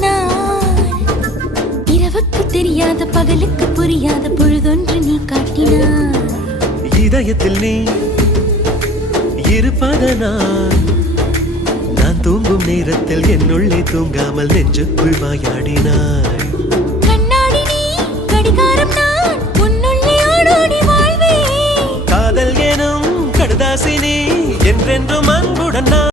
நான் இரவுக்கு தெரியாத பகலுக்கு புரியாத பொழுதொன்று நீ காட்டினாய். இதயத்தில் நீ இருப்பதனால் நான் தூங்கும் நேரத்தில் என்னுள்ளே தூங்காமல் நெஞ்சுக்குள் வாயாடினாய். கண்ணாடி நீ கடிகாரம் நான் உன்னுள்ளே ஓடோடி வாழ்வே. காதல் எனும் கடுதாசி நீ என்றென்றும் அன்புடன் நான்